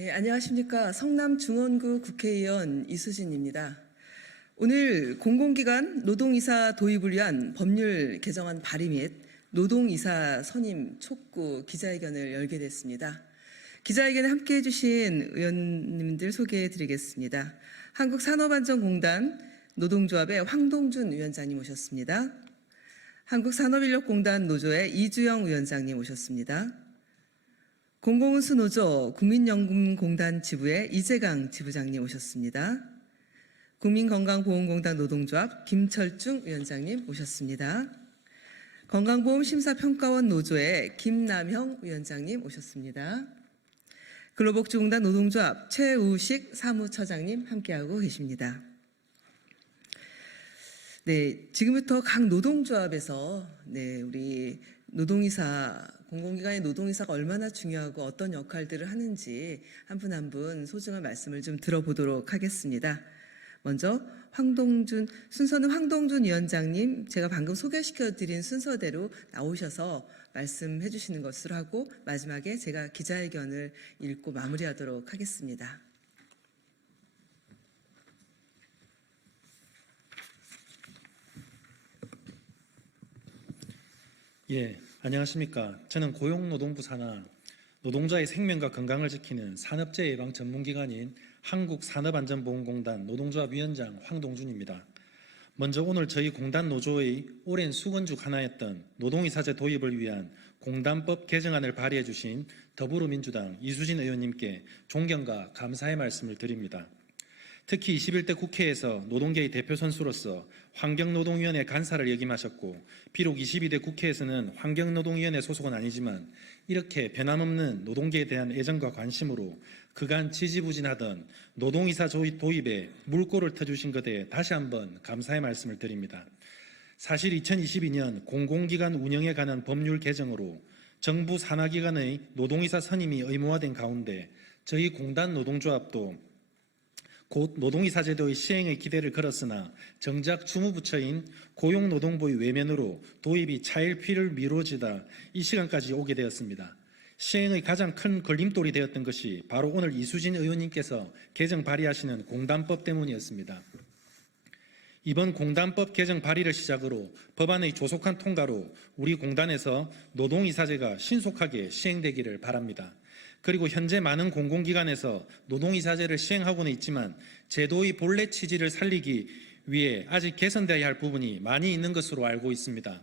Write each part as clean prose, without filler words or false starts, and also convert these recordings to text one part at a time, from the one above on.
네, 안녕하십니까. 성남 중원구 국회의원 이수진입니다. 오늘 공공기관 노동이사 도입을 위한 법률 개정안 발의 및 노동이사 선임 촉구 기자회견을 열게 됐습니다. 기자회견에 함께해 주신 의원님들 소개해 드리겠습니다. 한국산업안전공단 노동조합의 황동준 위원장님 오셨습니다. 한국산업인력공단 노조의 이주영 위원장님 오셨습니다. 공공운수노조 국민연금공단 지부의 이재강 지부장님 오셨습니다. 국민건강보험공단 노동조합 김철중 위원장님 오셨습니다. 건강보험심사평가원 노조의 김남형 위원장님 오셨습니다. 근로복지공단 노동조합 최우식 사무처장님 함께하고 계십니다. 네, 지금부터 각 노동조합에서 우리 노동이사, 공공기관의 노동이사가 얼마나 중요하고 어떤 역할들을 하는지 한 분 한 분 소중한 말씀을 좀 들어보도록 하겠습니다. 먼저 순서는 황동준 위원장님, 제가 방금 소개시켜드린 순서대로 나오셔서 말씀해 주시는 것으로 하고 마지막에 제가 기자회견을 읽고 마무리하도록 하겠습니다. 예, 안녕하십니까. 저는 고용노동부 산하 노동자의 생명과 건강을 지키는 산업재해 예방 전문기관인 한국산업안전보험공단 노동조합 위원장 황동준입니다. 먼저 오늘 저희 공단 노조의 오랜 수건 중 하나였던 노동이사제 도입을 위한 공단법 개정안을 발의해 주신 더불어민주당 이수진 의원님께 존경과 감사의 말씀을 드립니다. 특히 21대 국회에서 노동계의 대표 선수로서 환경노동위원회 간사를 역임하셨고, 비록 22대 국회에서는 환경노동위원회 소속은 아니지만 이렇게 변함없는 노동계에 대한 애정과 관심으로 그간 지지부진하던 노동이사 도입에 물꼬를 터주신 것에 다시 한번 감사의 말씀을 드립니다. 사실 2022년 공공기관 운영에 관한 법률 개정으로 정부 산하기관의 노동이사 선임이 의무화된 가운데 저희 공단 노동조합도 곧 노동이사 제도의 시행의 기대를 걸었으나 정작 주무부처인 고용노동부의 외면으로 도입이 차일피일 미뤄지다 이 시간까지 오게 되었습니다. 시행의 가장 큰 걸림돌이 되었던 것이 바로 오늘 이수진 의원님께서 개정 발의하시는 공단법 때문이었습니다. 이번 공단법 개정 발의를 시작으로 법안의 조속한 통과로 우리 공단에서 노동이사제가 신속하게 시행되기를 바랍니다. 그리고 현재 많은 공공기관에서 노동이사제를 시행하고는 있지만 제도의 본래 취지를 살리기 위해 아직 개선되어야 할 부분이 많이 있는 것으로 알고 있습니다.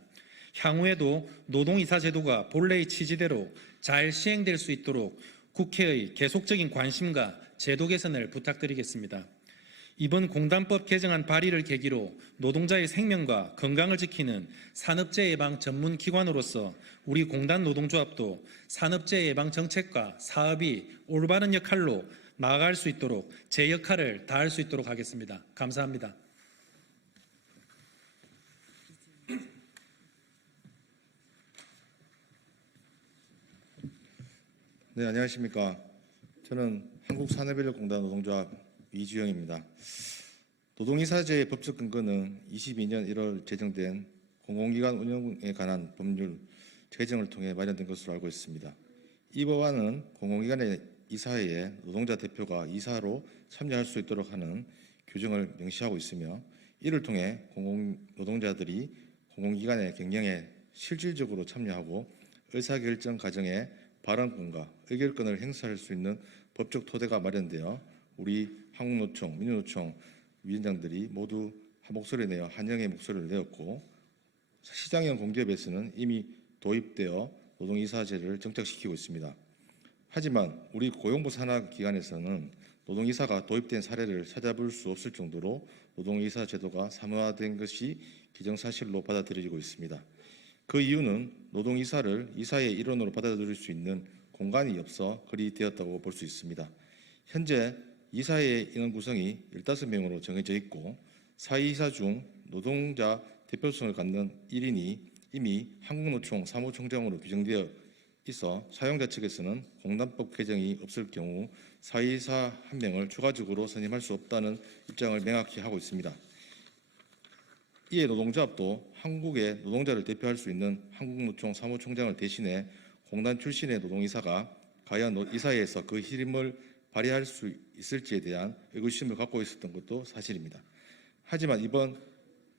향후에도 노동이사제도가 본래의 취지대로 잘 시행될 수 있도록 국회의 계속적인 관심과 제도 개선을 부탁드리겠습니다. 이번 공단법 개정안 발의를 계기로 노동자의 생명과 건강을 지키는 산업재해 예방 전문 기관으로서 우리 공단 노동조합도 산업재해 예방 정책과 사업이 올바른 역할로 나아갈 수 있도록 제 역할을 다할 수 있도록 하겠습니다. 감사합니다. 네, 안녕하십니까. 저는 한국산업인력공단 노동조합 이주영입니다. 노동이사제의 법적 근거는 22년 1월 제정된 공공기관 운영에 관한 법률 개정을 통해 마련된 것으로 알고 있습니다. 이 법안은 공공기관의 이사회에 노동자 대표가 이사로 참여할 수 있도록 하는 규정을 명시하고 있으며, 이를 통해 노동자들이 공공기관의 경영에 실질적으로 참여하고 의사결정 과정에 발언권과 의결권을 행사할 수 있는 법적 토대가 마련되어 우리 한국노총, 민주노총 위원장들이 모두 한 목소리 내어 환영의 목소리를 내었고, 시장형 공기업에서는 이미 도입되어 노동이사제를 정착시키고 있습니다. 하지만 우리 고용부 산하 기관에서는 노동이사가 도입된 사례를 찾아볼 수 없을 정도로 노동이사 제도가 사무화된 것이 기정사실로 받아들여지고 있습니다. 그 이유는 노동이사를 이사의 일원으로 받아들일 수 있는 공간이 없어 그리 되었다고 볼 수 있습니다. 현재 이사의 인원 구성이 15명으로 정해져 있고, 사이이사 중 노동자 대표성을 갖는 1인이 이미 한국노총 사무총장으로 규정되어 있어 사용자 측에서는 공단법 개정이 없을 경우 사이이사 1명을 추가적으로 선임할 수 없다는 입장을 명확히 하고 있습니다. 이에 노동조합도 한국의 노동자를 대표할 수 있는 한국노총 사무총장을 대신해 공단 출신의 노동이사가 과연 이사회에서 그 힘을 발휘할 수 있을지에 대한 의구심을 갖고 있었던 것도 사실입니다. 하지만 이번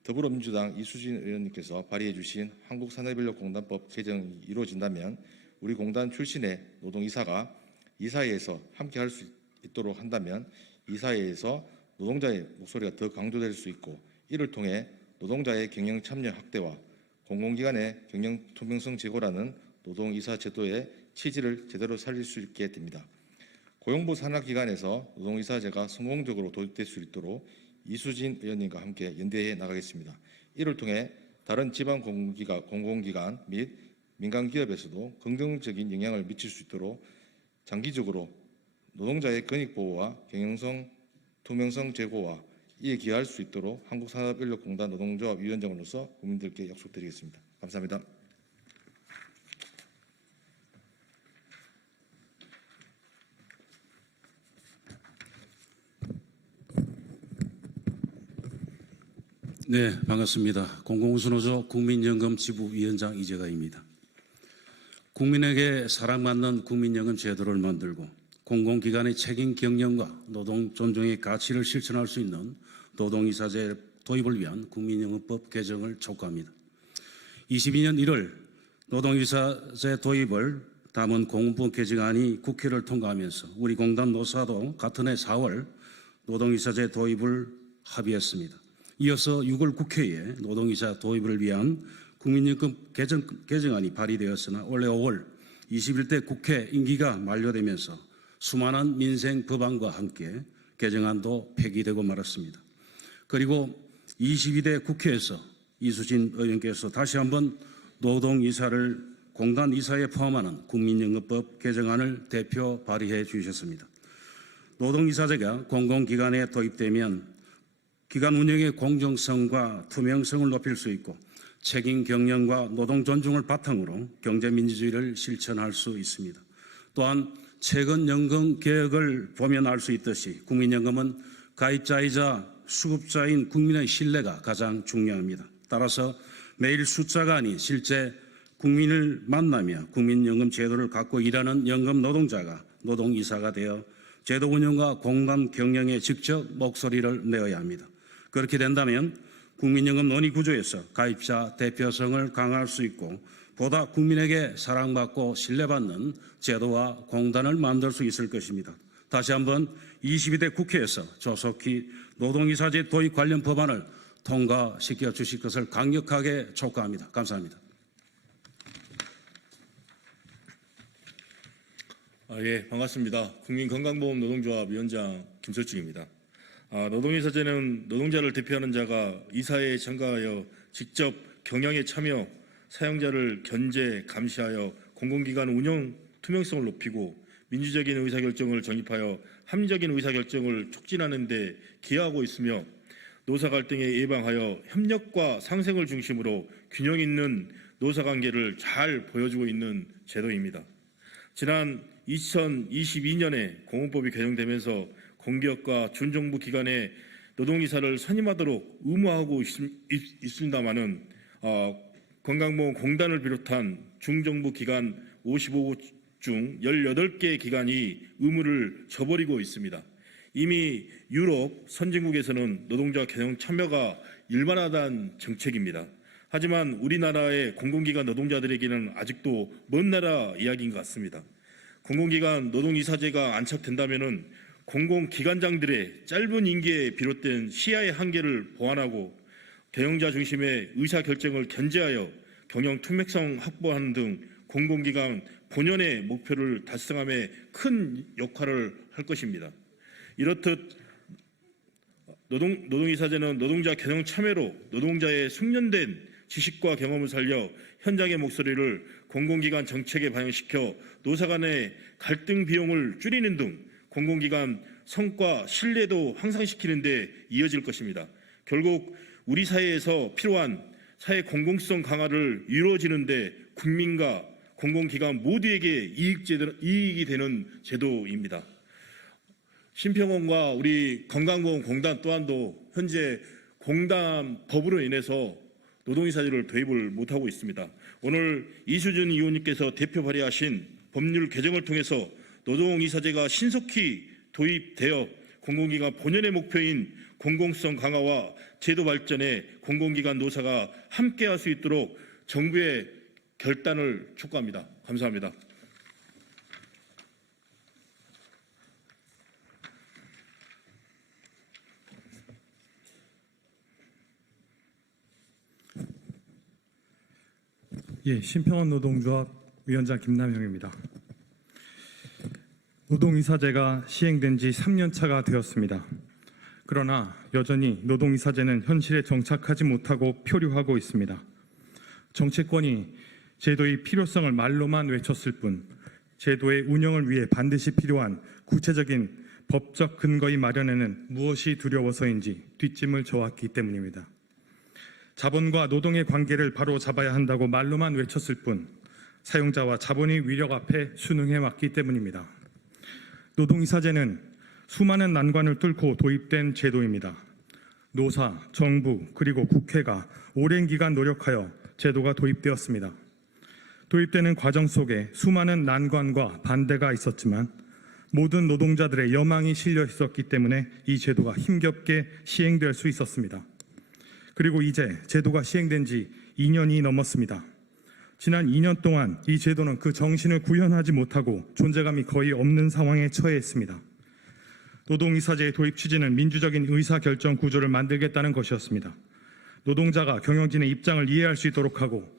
더불어민주당 이수진 의원님께서 발의해 주신 한국산업인력공단법 개정이 이루어진다면 우리 공단 출신의 노동이사가 이사회에서 함께 할 수 있도록 한다면 이사회에서 노동자의 목소리가 더 강조될 수 있고 이를 통해 노동자의 경영 참여 확대와 공공기관의 경영 투명성 제고라는 노동이사 제도의 취지를 제대로 살릴 수 있게 됩니다. 고용부 산하기관에서 노동이사제가 성공적으로 도입될 수 있도록 이수진 의원님과 함께 연대해 나가겠습니다. 이를 통해 다른 지방 공공기관 및 민간기업에서도 긍정적인 영향을 미칠 수 있도록 장기적으로 노동자의 권익보호와 경영성 투명성 제고와 이에 기여할 수 있도록 한국산업인력공단 노동조합 위원장으로서 국민들께 약속드리겠습니다. 감사합니다. 네, 반갑습니다. 공공운수노조 국민연금 지부위원장 이재가입니다. 국민에게 사랑받는 국민연금 제도를 만들고 공공기관의 책임 경영과 노동 존중의 가치를 실천할 수 있는 노동이사제 도입을 위한 국민연금법 개정을 촉구합니다. 22년 1월 노동이사제 도입을 담은 공무법 개정안이 국회를 통과하면서 우리 공단 노사도 같은 해 4월 노동이사제 도입을 합의했습니다. 이어서 6월 국회에 노동이사 도입을 위한 국민연금 개정안이 발의되었으나 올해 5월 21대 국회 임기가 만료되면서 수많은 민생 법안과 함께 개정안도 폐기되고 말았습니다. 그리고 22대 국회에서 이수진 의원께서 다시 한번 노동이사를 공단 이사에 포함하는 국민연금법 개정안을 대표 발의해 주셨습니다. 노동이사제가 공공기관에 도입되면 기관 운영의 공정성과 투명성을 높일 수 있고 책임 경영과 노동 존중을 바탕으로 경제민주주의를 실천할 수 있습니다. 또한 최근 연금 개혁을 보면 알 수 있듯이 국민연금은 가입자이자 수급자인 국민의 신뢰가 가장 중요합니다. 따라서 매일 숫자가 아닌 실제 국민을 만나며 국민연금 제도를 갖고 일하는 연금 노동자가 노동이사가 되어 제도 운영과 공단 경영에 직접 목소리를 내어야 합니다. 그렇게 된다면 국민연금 논의 구조에서 가입자 대표성을 강화할 수 있고 보다 국민에게 사랑받고 신뢰받는 제도와 공단을 만들 수 있을 것입니다. 다시 한번 22대 국회에서 조속히 노동이사제 도입 관련 법안을 통과시켜 주실 것을 강력하게 촉구합니다. 감사합니다. 예, 반갑습니다. 국민건강보험 노동조합 위원장 김설중입니다. 노동이사제는 노동자를 대표하는 자가 이사회에 참가하여 직접 경영에 참여, 사용자를 견제, 감시하여 공공기관 운영 투명성을 높이고 민주적인 의사결정을 정립하여 합리적인 의사결정을 촉진하는 데 기여하고 있으며 노사 갈등에 예방하여 협력과 상생을 중심으로 균형 있는 노사관계를 잘 보여주고 있는 제도입니다. 지난 2022년에 공원법이 개정되면서 공기업과 준정부 기관에 노동이사를 선임하도록 의무화하고 있습니다마는 건강보험공단을 비롯한 중정부 기관 55곳 중 18개 기관이 의무를 저버리고 있습니다. 이미 유럽 선진국에서는 노동자 경영 참여가 일반화된 정책입니다. 하지만 우리나라의 공공기관 노동자들에게는 아직도 먼 나라 이야기인 것 같습니다. 공공기관 노동이사제가 안착된다면 공공기관장들의 짧은 임기에 비롯된 시야의 한계를 보완하고 경영자 중심의 의사결정을 견제하여 경영 투명성 확보하는 등 공공기관 본연의 목표를 달성함에 큰 역할을 할 것입니다. 이렇듯 노동이사제는 노동자 경영 참여로 노동자의 숙련된 지식과 경험을 살려 현장의 목소리를 공공기관 정책에 반영시켜 노사 간의 갈등 비용을 줄이는 등 공공기관 성과 신뢰도 향상시키는 데 이어질 것입니다. 결국 우리 사회에서 필요한 사회 공공성 강화를 이루어지는 데 국민과 공공기관 모두에게 이익이 되는 제도입니다. 심평원과 우리 건강보험공단 또한도 현재 공단 법으로 인해서 노동이사제를 도입을 못하고 있습니다. 오늘 이수진 의원님께서 대표 발의하신 법률 개정을 통해서 노동이사제가 신속히 도입되어 공공기관 본연의 목표인 공공성 강화와 제도 발전에 공공기관 노사가 함께할 수 있도록 정부의 결단을 촉구합니다. 감사합니다. 예, 신평원 노동조합 위원장 김남형입니다. 노동이사제가 시행된 지 3년 차가 되었습니다. 그러나 여전히 노동이사제는 현실에 정착하지 못하고 표류하고 있습니다. 정치권이 제도의 필요성을 말로만 외쳤을 뿐 제도의 운영을 위해 반드시 필요한 구체적인 법적 근거의 마련에는 무엇이 두려워서인지 뒷짐을 져왔기 때문입니다. 자본과 노동의 관계를 바로 잡아야 한다고 말로만 외쳤을 뿐 사용자와 자본의 위력 앞에 순응해왔기 때문입니다. 노동이사제는 수많은 난관을 뚫고 도입된 제도입니다. 노사, 정부, 그리고 국회가 오랜 기간 노력하여 제도가 도입되었습니다. 도입되는 과정 속에 수많은 난관과 반대가 있었지만 모든 노동자들의 여망이 실려 있었기 때문에 이 제도가 힘겹게 시행될 수 있었습니다. 그리고 이제 제도가 시행된 지 2년이 넘었습니다. 지난 2년 동안 이 제도는 그 정신을 구현하지 못하고 존재감이 거의 없는 상황에 처해 있습니다. 노동이사제의 도입 취지는 민주적인 의사결정 구조를 만들겠다는 것이었습니다. 노동자가 경영진의 입장을 이해할 수 있도록 하고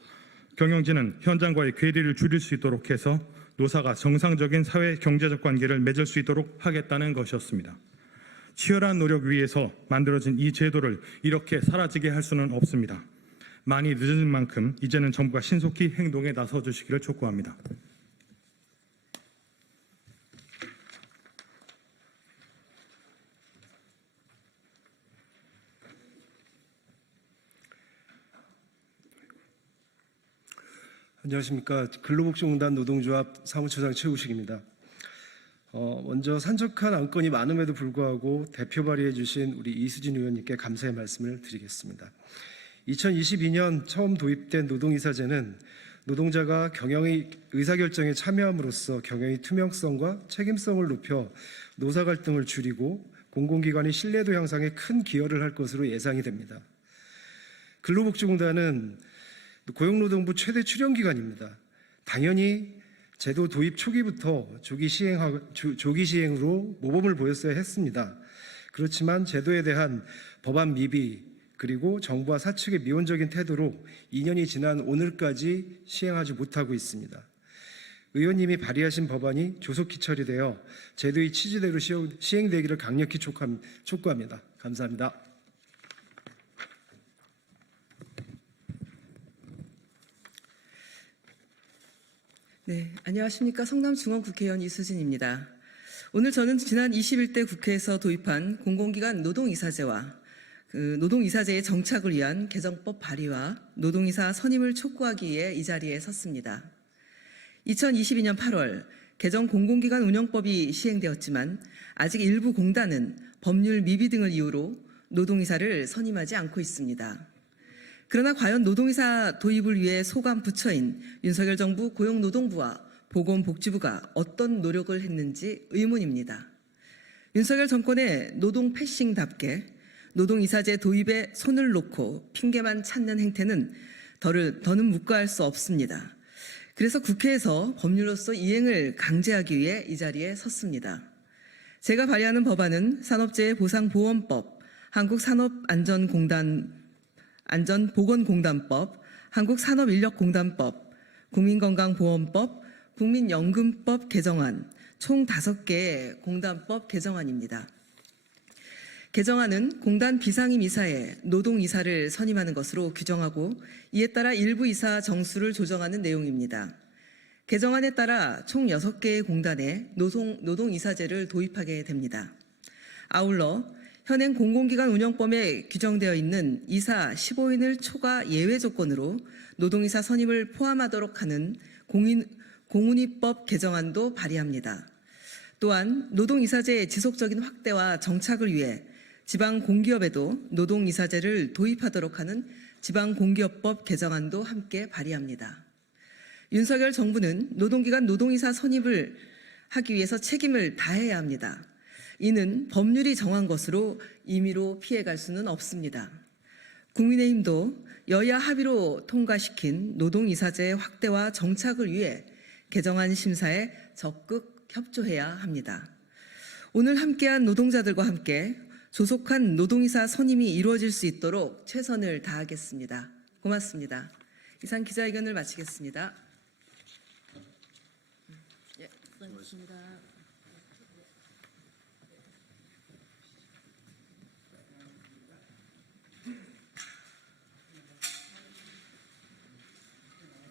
경영진은 현장과의 괴리를 줄일 수 있도록 해서 노사가 정상적인 사회 경제적 관계를 맺을 수 있도록 하겠다는 것이었습니다. 치열한 노력 위에서 만들어진 이 제도를 이렇게 사라지게 할 수는 없습니다. 많이 늦은 만큼 이제는 정부가 신속히 행동에 나서 주시기를 촉구합니다. 안녕하십니까. 근로복지공단 노동조합 사무처장 최우식입니다. 먼저 산적한 안건이 많음에도 불구하고 대표 발의해 주신 우리 이수진 의원님께 감사의 말씀을 드리겠습니다. 2022년 처음 도입된 노동이사제는 노동자가 경영의 의사결정에 참여함으로써 경영의 투명성과 책임성을 높여 노사 갈등을 줄이고 공공기관의 신뢰도 향상에 큰 기여를 할 것으로 예상이 됩니다. 근로복지공단은 고용노동부 최대 출연기관입니다. 당연히 제도 도입 초기부터 조기 시행으로 모범을 보였어야 했습니다. 그렇지만 제도에 대한 법안 미비 그리고 정부와 사측의 미온적인 태도로 2년이 지난 오늘까지 시행하지 못하고 있습니다. 의원님이 발의하신 법안이 조속히 처리되어 제도의 취지대로 시행되기를 강력히 촉구합니다. 감사합니다. 네, 안녕하십니까. 성남중앙국회의원 이수진입니다. 오늘 저는 지난 21대 국회에서 도입한 공공기관 노동이사제와 노동이사제의 정착을 위한 개정법 발의와 노동이사 선임을 촉구하기 위해 이 자리에 섰습니다. 2022년 8월 개정 공공기관 운영법이 시행되었지만 아직 일부 공단은 법률 미비 등을 이유로 노동이사를 선임하지 않고 있습니다. 그러나 과연 노동이사 도입을 위해 소관 부처인 윤석열 정부 고용노동부와 보건복지부가 어떤 노력을 했는지 의문입니다. 윤석열 정권의 노동 패싱답게 노동이사제 도입에 손을 놓고 핑계만 찾는 행태는 더는 묵과할 수 없습니다. 그래서 국회에서 법률로서 이행을 강제하기 위해 이 자리에 섰습니다. 제가 발의하는 법안은 산업재해보상보험법, 한국산업안전보건공단법, 한국산업인력공단법, 국민건강보험법, 국민연금법 개정안, 총 5개의 공단법 개정안입니다. 개정안은 공단 비상임 이사에 노동이사를 선임하는 것으로 규정하고 이에 따라 일부 이사 정수를 조정하는 내용입니다. 개정안에 따라 총 6개의 공단에 노동이사제를 도입하게 됩니다. 아울러 현행 공공기관 운영법에 규정되어 있는 이사 15인을 초과 예외 조건으로 노동이사 선임을 포함하도록 하는 공운위법 개정안도 발의합니다. 또한 노동이사제의 지속적인 확대와 정착을 위해 지방공기업에도 노동이사제를 도입하도록 하는 지방공기업법 개정안도 함께 발의합니다. 윤석열 정부는 노동기관 노동이사 선임을 하기 위해서 책임을 다해야 합니다. 이는 법률이 정한 것으로 임의로 피해갈 수는 없습니다. 국민의힘도 여야 합의로 통과시킨 노동이사제 확대와 정착을 위해 개정안 심사에 적극 협조해야 합니다. 오늘 함께한 노동자들과 함께 조속한 노동이사 선임이 이루어질 수 있도록 최선을 다하겠습니다. 고맙습니다. 이상 기자회견을 마치겠습니다. 수고하셨습니다.